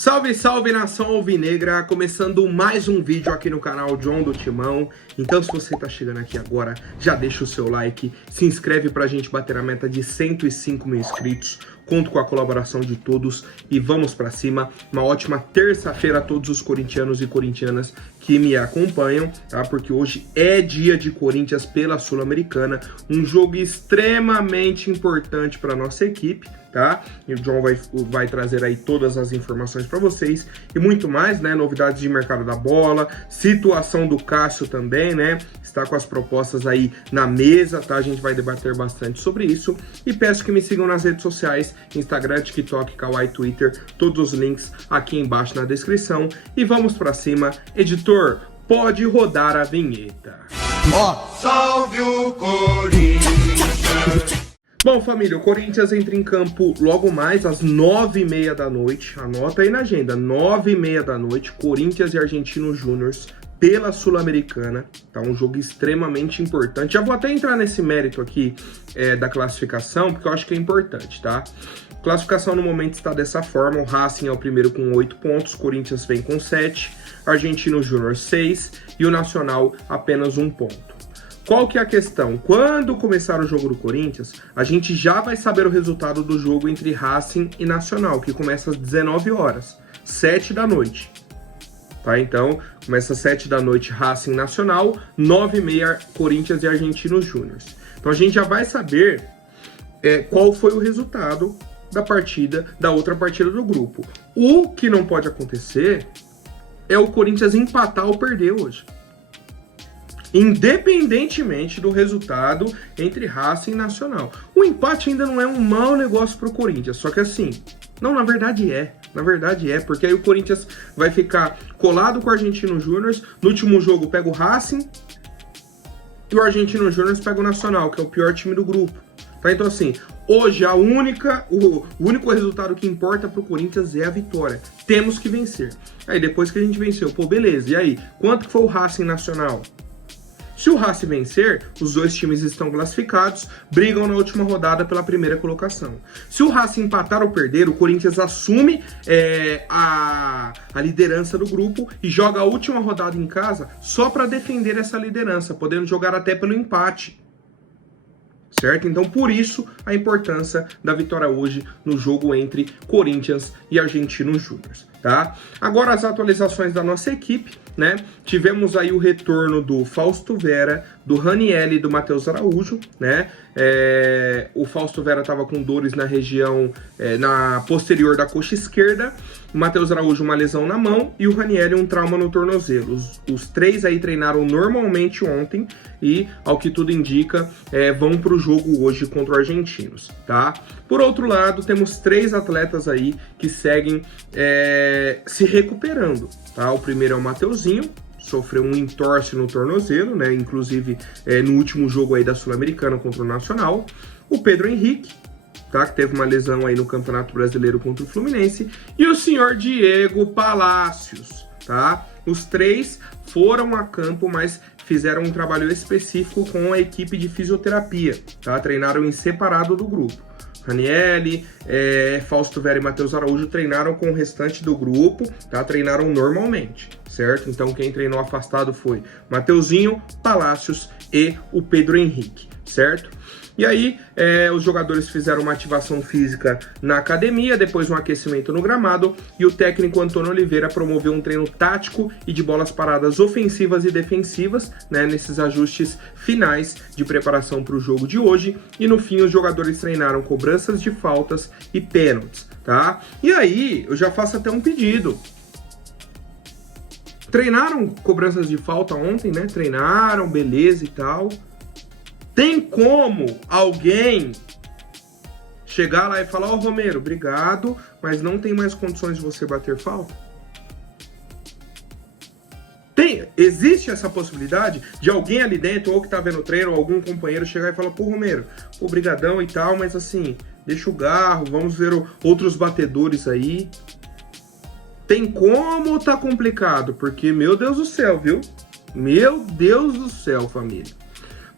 Salve, salve nação alvinegra, começando mais um vídeo aqui no canal John do Timão. Então se você tá chegando aqui agora, já deixa o seu like, se inscreve pra gente bater a meta de 105 mil inscritos. Conto com a colaboração de todos e vamos pra cima. Uma ótima terça-feira a todos os corintianos e corintianas que me acompanham, tá? Porque hoje é dia de Corinthians pela Sul-Americana, um jogo extremamente importante para nossa equipe, tá? E o John vai trazer aí todas as informações para vocês e muito mais, né? Novidades de mercado da bola, situação do Cássio também, né? Está com as propostas aí na mesa, tá? A gente vai debater bastante sobre isso e peço que me sigam nas redes sociais, Instagram, TikTok, Kawaii, Twitter, todos os links aqui embaixo na descrição e vamos para cima. Editor, pode rodar a vinheta. Salve o Corinthians! Bom, família, o Corinthians entra em campo logo mais às 9h30 da noite. Anota aí na agenda, 9h30 da noite, Corinthians e Argentinos Júniors pela Sul-Americana. Tá um jogo extremamente importante. Já vou até entrar nesse mérito aqui da classificação, porque eu acho que é importante, tá? Classificação no momento está dessa forma. O Racing é o primeiro com 8 pontos, Corinthians vem com 7, Argentinos Júnior 6 e o Nacional apenas 1 ponto. Qual que é a questão? Quando começar o jogo do Corinthians, a gente já vai saber o resultado do jogo entre Racing e Nacional, que começa às 19 horas, 7 da noite. Tá? Então, começa às 7 da noite Racing Nacional, 9h30 Corinthians e Argentinos Júnior. Então a gente já vai saber qual foi o resultado da outra partida do grupo. O que não pode acontecer é o Corinthians empatar ou perder hoje. Independentemente do resultado entre Racing e Nacional. O empate ainda não é um mau negócio para o Corinthians, só que assim, não, na verdade é, porque aí o Corinthians vai ficar colado com o Argentino Júnior, no último jogo pega o Racing e o Argentino Júnior pega o Nacional, que é o pior time do grupo. Tá? Então assim, hoje o único resultado que importa para o Corinthians é a vitória. Temos que vencer. Aí depois que a gente venceu, pô, beleza, e aí? Quanto que foi o Racing Nacional? Se o Racing vencer, os dois times estão classificados, brigam na última rodada pela primeira colocação. Se o Racing empatar ou perder, o Corinthians assume a liderança do grupo e joga a última rodada em casa só para defender essa liderança, podendo jogar até pelo empate. Certo? Então, por isso, a importância da vitória hoje no jogo entre Corinthians e Argentinos Júnior, tá? Agora, as atualizações da nossa equipe, né? Tivemos aí o retorno do Fausto Vera, do Raniel e do Matheus Araújo, né? O Fausto Vera estava com dores na região, na posterior da coxa esquerda, o Matheus Araújo uma lesão na mão e o Raniel um trauma no tornozelo. Os três aí treinaram normalmente ontem e, ao que tudo indica, vão para o jogo hoje contra o Argentinos, tá? Por outro lado, temos 3 atletas aí que seguem se recuperando, tá? O primeiro é o Mateuzinho, sofreu um entorse no tornozelo, né? Inclusive no último jogo aí da Sul-Americana contra o Nacional. O Pedro Henrique, tá? Que teve uma lesão aí no Campeonato Brasileiro contra o Fluminense. E o senhor Diego Palacios, tá? Os 3 foram a campo, mas fizeram um trabalho específico com a equipe de fisioterapia, tá? Treinaram em separado do grupo. Raniel, Fausto Vera e Matheus Araújo treinaram com o restante do grupo, tá? Treinaram normalmente, certo? Então quem treinou afastado foi Mateuzinho, Palacios e o Pedro Henrique, certo? E aí, os jogadores fizeram uma ativação física na academia, depois um aquecimento no gramado, e o técnico Antônio Oliveira promoveu um treino tático e de bolas paradas ofensivas e defensivas, né, nesses ajustes finais de preparação para o jogo de hoje, e no fim os jogadores treinaram cobranças de faltas e pênaltis, tá? E aí, eu já faço até um pedido. Treinaram cobranças de falta ontem, né? Treinaram, beleza e tal. Tem como alguém chegar lá e falar: ó, Romero, obrigado, mas não tem mais condições de você bater falta? Existe essa possibilidade de alguém ali dentro, ou que tá vendo o treino, ou algum companheiro chegar e falar: pô, Romero, obrigadão e tal, mas assim, deixa o garro, vamos ver outros batedores aí. Tem como, tá complicado? Porque, meu Deus do céu, viu? Meu Deus do céu, família.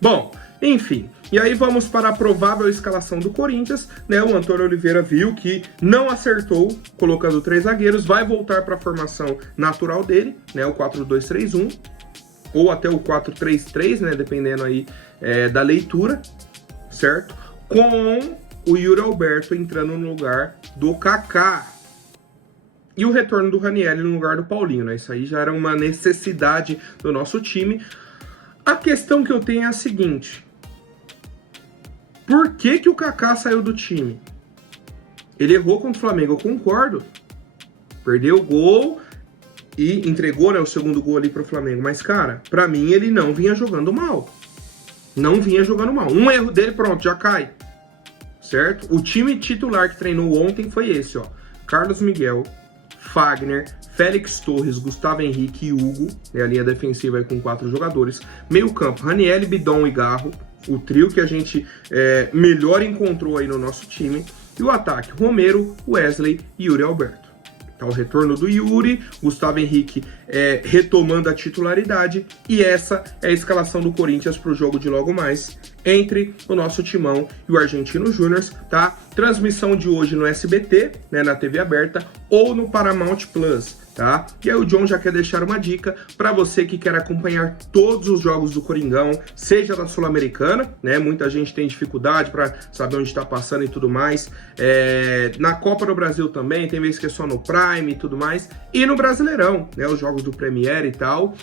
Bom, Enfim, e aí vamos para a provável escalação do Corinthians, né? O Antônio Oliveira viu que não acertou colocando 3 zagueiros, vai voltar para a formação natural dele, né? O 4-2-3-1 ou até o 4-3-3, né? Dependendo aí da leitura, certo? Com o Yuri Alberto entrando no lugar do Kaká. E o retorno do Ranieri no lugar do Paulinho, né? Isso aí já era uma necessidade do nosso time. A questão que eu tenho é a seguinte: por que o Kaká saiu do time? Ele errou contra o Flamengo, eu concordo. Perdeu o gol e entregou, né, o segundo gol ali pro Flamengo. Mas, cara, pra mim ele não vinha jogando mal. Não vinha jogando mal. Um erro dele, pronto, já cai. Certo? O time titular que treinou ontem foi esse, ó. Carlos Miguel, Fagner, Félix Torres, Gustavo Henrique e Hugo, né, a linha defensiva aí com 4 jogadores. Meio campo, Ranieri, Bidon e Garro, o trio que a gente melhor encontrou aí no nosso time. E o ataque, Romero, Wesley e Yuri Alberto. Tá, o retorno do Yuri, Gustavo Henrique retomando a titularidade. E essa é a escalação do Corinthians para o jogo de logo mais entre o nosso Timão e o Argentino Júnior, tá? Transmissão de hoje no SBT, né, na TV aberta, ou no Paramount Plus, tá? E aí o John já quer deixar uma dica para você que quer acompanhar todos os jogos do Coringão, seja da Sul-Americana, né? Muita gente tem dificuldade para saber onde está passando e tudo mais. Na Copa do Brasil também, tem vezes que é só no Prime e tudo mais. E no Brasileirão, né? Os jogos do Premiere e tal.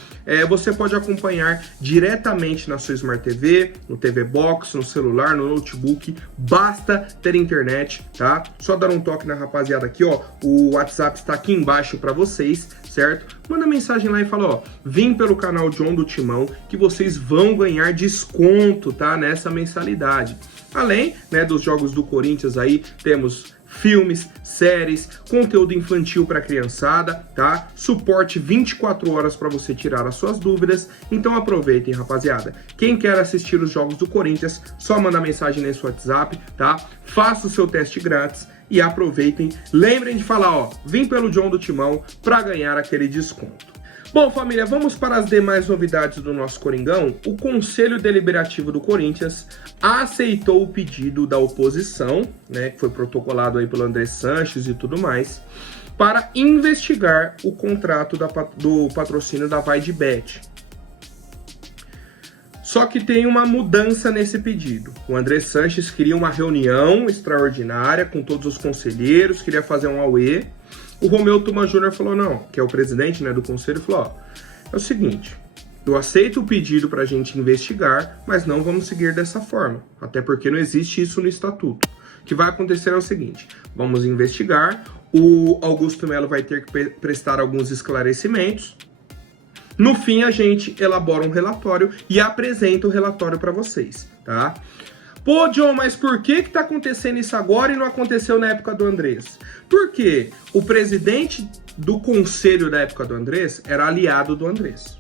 Você pode acompanhar diretamente na sua Smart TV, no TV Box, no celular, no notebook. Basta ter internet, tá? Só dar um toque na rapaziada aqui, ó. O WhatsApp está aqui embaixo para vocês, certo? Manda mensagem lá e fala, ó, vim pelo canal John do Timão que vocês vão ganhar desconto, tá? Nessa mensalidade. Além, né, dos jogos do Corinthians aí, temos filmes, séries, conteúdo infantil para criançada, tá? Suporte 24 horas para você tirar as suas dúvidas. Então aproveitem, rapaziada. Quem quer assistir os jogos do Corinthians, só manda mensagem nesse WhatsApp, tá? Faça o seu teste grátis e aproveitem. Lembrem de falar, ó, vim pelo John do Timão para ganhar aquele desconto. Bom, família, vamos para as demais novidades do nosso Coringão. O Conselho Deliberativo do Corinthians aceitou o pedido da oposição, né, que foi protocolado aí pelo André Sanches e tudo mais, para investigar o contrato do patrocínio da Vai de Bet. Só que tem uma mudança nesse pedido. O André Sanches queria uma reunião extraordinária com todos os conselheiros, queria fazer um auê. O Romeu Tuma Júnior falou, não, que é o presidente, né, do conselho, falou, ó, é o seguinte, eu aceito o pedido para a gente investigar, mas não vamos seguir dessa forma, até porque não existe isso no estatuto. O que vai acontecer é o seguinte, vamos investigar, o Augusto Melo vai ter que prestar alguns esclarecimentos, no fim a gente elabora um relatório e apresenta o relatório para vocês, tá? Pô, John, mas por que tá acontecendo isso agora e não aconteceu na época do Andrés? Porque o presidente do conselho da época do Andrés era aliado do Andrés.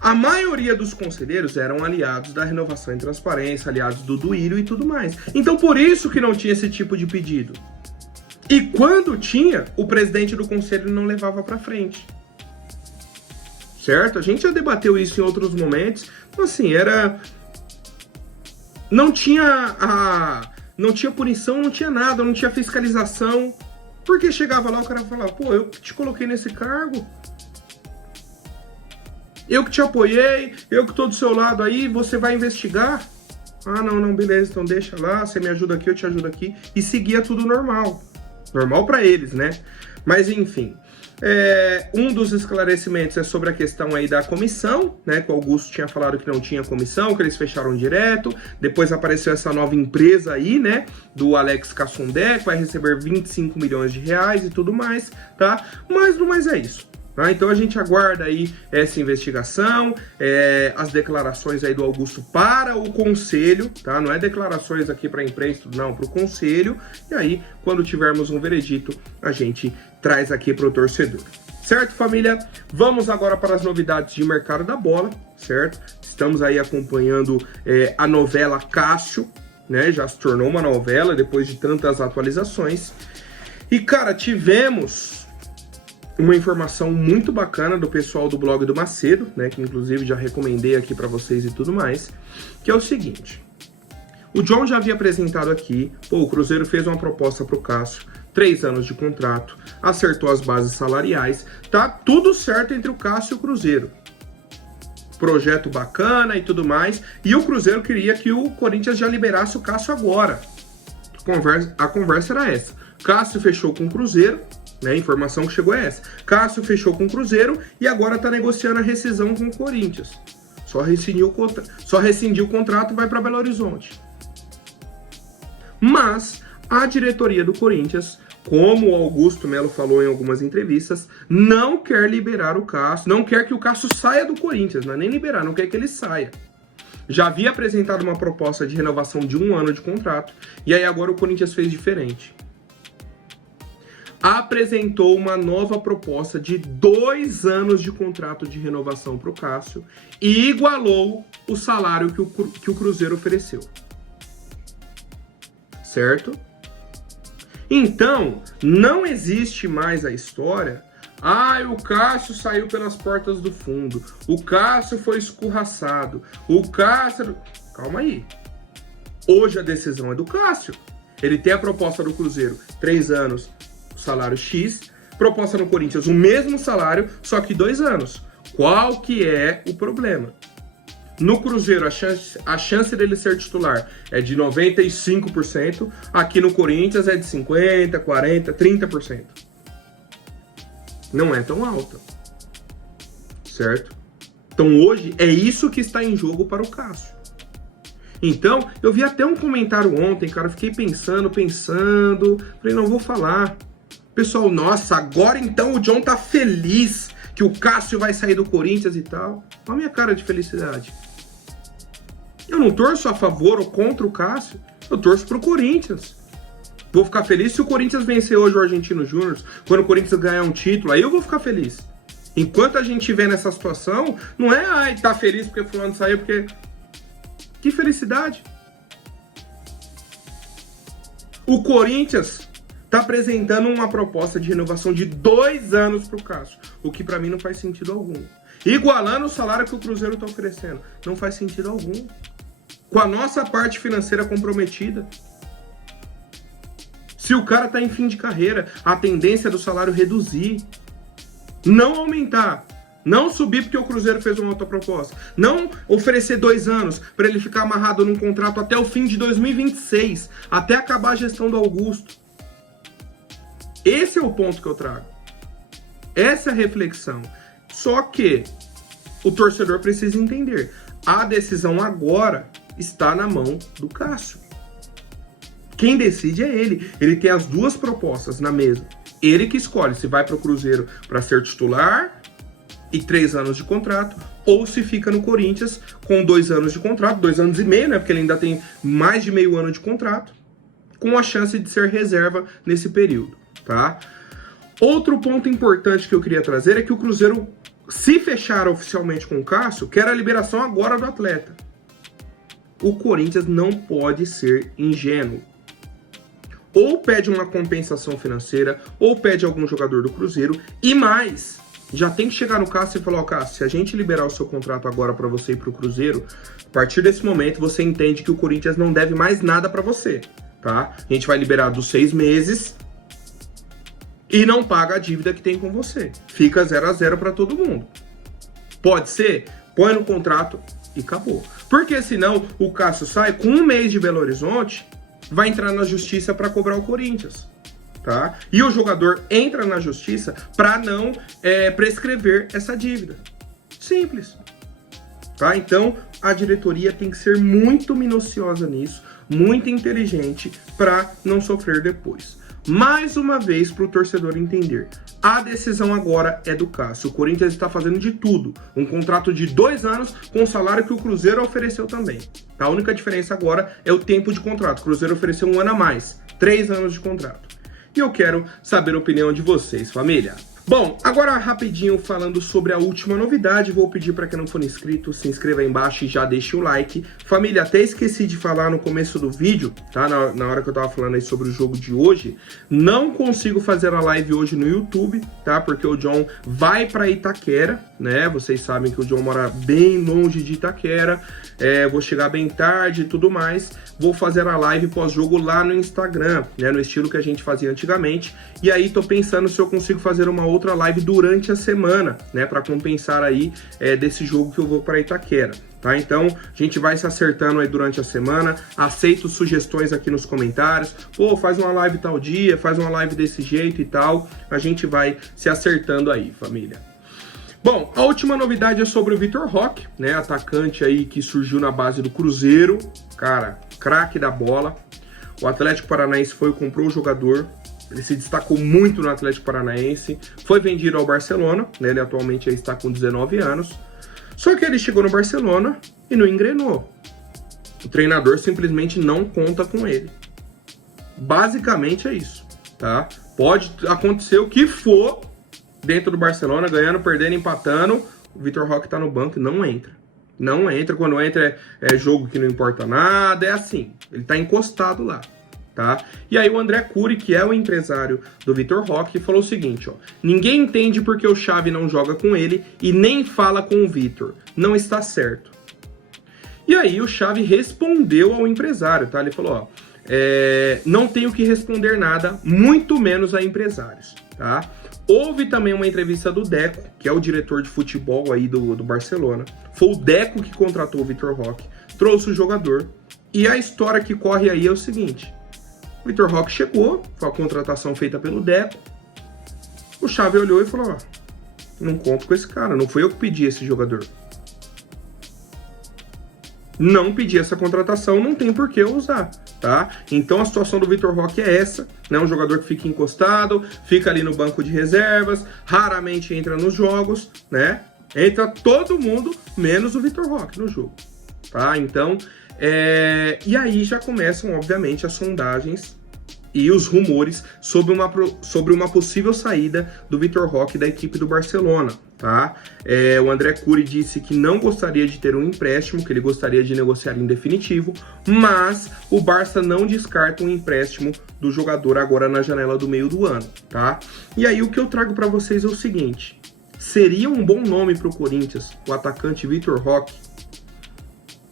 A maioria dos conselheiros eram aliados da Renovação e Transparência, aliados do Duílio e tudo mais. Então por isso que não tinha esse tipo de pedido. E quando tinha, o presidente do conselho não levava para frente. Certo? A gente já debateu isso em outros momentos. Então assim, não tinha punição, não tinha nada, não tinha fiscalização. Porque chegava lá, o cara falava, pô, eu que te coloquei nesse cargo, eu que te apoiei, eu que tô do seu lado aí, você vai investigar? Ah, não, beleza, então deixa lá, você me ajuda aqui, eu te ajudo aqui. E seguia tudo normal. Normal para eles, né? Mas enfim, um dos esclarecimentos é sobre a questão aí da comissão, né? Que o Augusto tinha falado que não tinha comissão, que eles fecharam direto. Depois apareceu essa nova empresa aí, né? Do Alex Cassundé, que vai receber 25 milhões de reais e tudo mais, tá? Mas no mais é isso. Tá? Então a gente aguarda aí essa investigação, as declarações aí do Augusto para o conselho, tá? Não é declarações aqui para a imprensa, não, para o conselho. E aí, quando tivermos um veredito, a gente traz aqui para o torcedor. Certo, família? Vamos agora para as novidades de mercado da bola, certo? Estamos aí acompanhando a novela Cássio, né? Já se tornou uma novela depois de tantas atualizações. E, cara, tivemos uma informação muito bacana do pessoal do blog do Macedo, né, que inclusive já recomendei aqui para vocês e tudo mais, que é o seguinte: o John já havia apresentado aqui, o Cruzeiro fez uma proposta para o Cássio, 3 anos de contrato, acertou as bases salariais, tá tudo certo entre o Cássio e o Cruzeiro. Projeto bacana e tudo mais, e o Cruzeiro queria que o Corinthians já liberasse o Cássio agora. A conversa era essa. Cássio fechou com o Cruzeiro, né, a informação que chegou é essa. Cássio fechou com o Cruzeiro e agora está negociando a rescisão com o Corinthians. Só rescindiu o contrato e vai para Belo Horizonte. Mas a diretoria do Corinthians, como o Augusto Melo falou em algumas entrevistas, não quer liberar o Cássio, não quer que o Cássio saia do Corinthians, não é nem liberar, não quer que ele saia. Já havia apresentado uma proposta de renovação de 1 ano de contrato, e aí agora o Corinthians fez diferente. Apresentou uma nova proposta de 2 anos de contrato de renovação para o Cássio e igualou o salário que o Cruzeiro ofereceu. Certo? Então, não existe mais a história: o Cássio saiu pelas portas do fundo, o Cássio foi escorraçado, o Cássio... Calma aí. Hoje a decisão é do Cássio. Ele tem a proposta do Cruzeiro, 3 anos, salário X, proposta no Corinthians, o mesmo salário, só que 2 anos. Qual que é o problema? No Cruzeiro, a chance dele ser titular é de 95%, aqui no Corinthians é de 50%, 40%, 30%. Não é tão alta, certo? Então hoje é isso que está em jogo para o Cássio. Então, eu vi até um comentário ontem, cara, eu fiquei pensando, falei, não vou falar. Pessoal, nossa, agora então o John tá feliz que o Cássio vai sair do Corinthians e tal. Olha a minha cara de felicidade. Eu não torço a favor ou contra o Cássio, eu torço pro Corinthians. Vou ficar feliz se o Corinthians vencer hoje o Argentino Júnior, quando o Corinthians ganhar um título, aí eu vou ficar feliz. Enquanto a gente estiver nessa situação, não é, tá feliz porque fulano saiu, porque... Que felicidade! O Corinthians tá apresentando uma proposta de renovação de 2 anos pro Cássio, o que pra mim não faz sentido algum. Igualando o salário que o Cruzeiro tá oferecendo, não faz sentido algum. Com a nossa parte financeira comprometida. Se o cara tá em fim de carreira, a tendência é do salário reduzir, não aumentar. Não subir porque o Cruzeiro fez uma outra proposta. Não oferecer 2 anos para ele ficar amarrado num contrato até o fim de 2026, até acabar a gestão do Augusto. Esse é o ponto que eu trago. Essa é a reflexão. Só que o torcedor precisa entender. A decisão agora está na mão do Cássio. Quem decide é ele. Ele tem as 2 propostas na mesa. Ele que escolhe se vai para o Cruzeiro para ser titular e 3 anos de contrato, ou se fica no Corinthians com 2 anos de contrato, 2 anos e meio, né? Porque ele ainda tem mais de meio ano de contrato, com a chance de ser reserva nesse período, tá? Outro ponto importante que eu queria trazer é que o Cruzeiro, se fechar oficialmente com o Cássio, quer a liberação agora do atleta. O Corinthians não pode ser ingênuo. Ou pede uma compensação financeira, ou pede algum jogador do Cruzeiro, e mais, já tem que chegar no Cássio e falar: Cássio, se a gente liberar o seu contrato agora para você ir pro Cruzeiro, a partir desse momento você entende que o Corinthians não deve mais nada para você, tá? A gente vai liberar dos 6 meses e não paga a dívida que tem com você. Fica 0-0 para todo mundo. Pode ser? Põe no contrato e acabou. Porque senão o Cássio sai com 1 mês de Belo Horizonte, vai entrar na justiça para cobrar o Corinthians, tá? E o jogador entra na justiça para não prescrever essa dívida. Simples, tá? Então a diretoria tem que ser muito minuciosa nisso, muito inteligente para não sofrer depois. Mais uma vez, para o torcedor entender, a decisão agora é do Cássio. O Corinthians está fazendo de tudo. Um contrato de 2 anos com o salário que o Cruzeiro ofereceu também. A única diferença agora é o tempo de contrato. O Cruzeiro ofereceu 1 ano a mais, 3 anos de contrato. E eu quero saber a opinião de vocês, família. Bom, agora rapidinho falando sobre a última novidade, vou pedir para quem não for inscrito, se inscreva aí embaixo e já deixe o like. Família, até esqueci de falar no começo do vídeo, tá? Na hora que eu tava falando aí sobre o jogo de hoje, não consigo fazer a live hoje no YouTube, tá? Porque o John vai para Itaquera, né? Vocês sabem que o John mora bem longe de Itaquera, vou chegar bem tarde e tudo mais. Vou fazer a live pós-jogo lá no Instagram, né? No estilo que a gente fazia antigamente. E aí tô pensando se eu consigo fazer uma outra live durante a semana, né? Para compensar aí desse jogo que eu vou para Itaquera. Tá? Então, a gente vai se acertando aí durante a semana, aceito sugestões aqui nos comentários, pô, faz uma live tal dia, faz uma live desse jeito e tal, a gente vai se acertando aí, família. Bom, a última novidade é sobre o Vitor Roque, né, atacante aí que surgiu na base do Cruzeiro, cara, craque da bola. O Atlético Paranaense foi e comprou o jogador, ele se destacou muito no Atlético Paranaense, foi vendido ao Barcelona, né, ele atualmente está com 19 anos, só que ele chegou no Barcelona e não engrenou. O treinador simplesmente não conta com ele. Basicamente é isso, tá? Pode acontecer o que for dentro do Barcelona, ganhando, perdendo, empatando, o Vitor Roque tá no banco e não entra. Não entra, quando entra é jogo que não importa nada, é assim, ele tá encostado lá. Tá? E aí o André Curi, que é o empresário do Vitor Roque, falou o seguinte, ó: ninguém entende porque o Xavi não joga com ele e nem fala com o Vitor. Não está certo. E aí o Xavi respondeu ao empresário, tá? Ele falou, ó, não tenho que responder nada, muito menos a empresários, tá? Houve também uma entrevista do Deco, que é o diretor de futebol aí do Barcelona. Foi o Deco que contratou o Vitor Roque, trouxe o jogador. E a história que corre aí é o seguinte: o Vitor Roque chegou, foi a contratação feita pelo Deco. O Xavi olhou e falou, ó, não conto com esse cara, não foi eu que pedi esse jogador. Não pedi essa contratação, não tem por que eu usar, tá? Então a situação do Vitor Roque é essa, né? Um jogador que fica encostado, fica ali no banco de reservas, raramente entra nos jogos, né? Entra todo mundo, menos o Vitor Roque no jogo, tá? Então, e aí já começam, obviamente, as sondagens e os rumores sobre uma possível saída do Vitor Roque da equipe do Barcelona, tá? O André Curi disse que não gostaria de ter um empréstimo, que ele gostaria de negociar em definitivo, mas o Barça não descarta um empréstimo do jogador agora na janela do meio do ano, tá? E aí o que eu trago para vocês é o seguinte: seria um bom nome para o Corinthians o atacante Vitor Roque,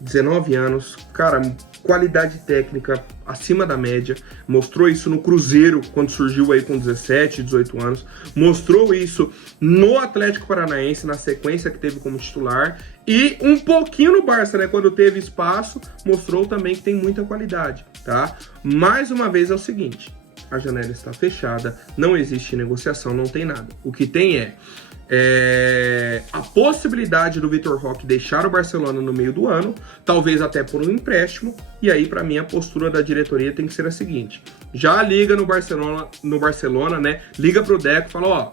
19 anos, cara, qualidade técnica acima da média, mostrou isso no Cruzeiro quando surgiu aí com 17, 18 anos, mostrou isso no Atlético Paranaense na sequência que teve como titular e um pouquinho no Barça, né, quando teve espaço, mostrou também que tem muita qualidade, tá? Mais uma vez é o seguinte, a janela está fechada, não existe negociação, não tem nada. O que tem a possibilidade do Vitor Roque deixar o Barcelona no meio do ano, talvez até por um empréstimo, e aí para mim a postura da diretoria tem que ser a seguinte: já liga no Barcelona, né? Liga pro Deco, fala, ó,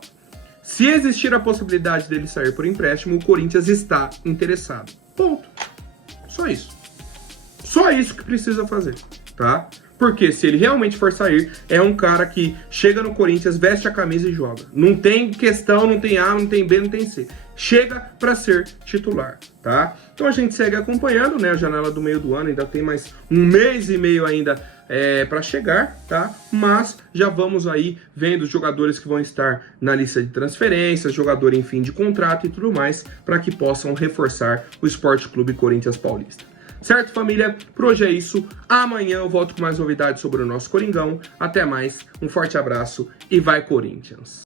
se existir a possibilidade dele sair por empréstimo, o Corinthians está interessado. Ponto. Só isso. Só isso que precisa fazer, tá? Porque se ele realmente for sair, é um cara que chega no Corinthians, veste a camisa e joga. Não tem questão, não tem A, não tem B, não tem C. Chega para ser titular, tá? Então a gente segue acompanhando, né? A janela do meio do ano ainda tem mais um mês e meio ainda para chegar, tá? Mas já vamos aí vendo os jogadores que vão estar na lista de transferências, jogador em fim de contrato e tudo mais, para que possam reforçar o Sport Clube Corinthians Paulista. Certo, família? Por hoje é isso. Amanhã eu volto com mais novidades sobre o nosso Coringão. Até mais, um forte abraço e vai Corinthians!